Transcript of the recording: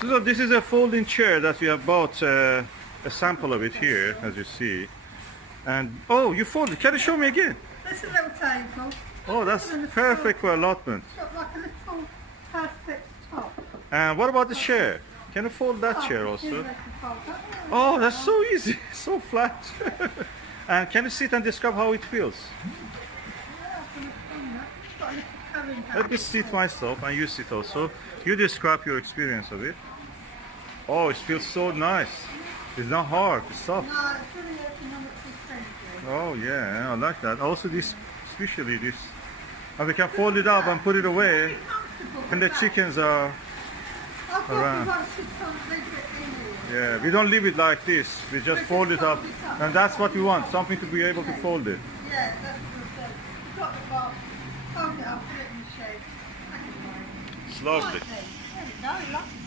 So this is a folding chair that we have bought a sample of it here, as you see. And oh, you fold it. Can you show me again? This is a little table. Oh, that's perfect for allotment. It's got like a little perfect top. And what about the chair? Can you fold that chair also? They can fold that. Oh, that's so easy, so flat. And can you sit and describe how it feels? Let me sit myself and you sit also. You describe your experience of it. Oh, it feels so nice. It's not hard, it's soft. No, it's really economically friendly. Oh yeah, I like that. Also this, especially this. And we can fold it up and put it away. And the chickens are, I thought around. we wanted to leave it in here. yeah, we don't leave it like this. We just fold it up. And that's what we want, something to be able to fold it. Yeah, that's what I said. We've got the box. Fold it up, put it in the shade. Thank you, Mary. It's lovely. There we go, lovely.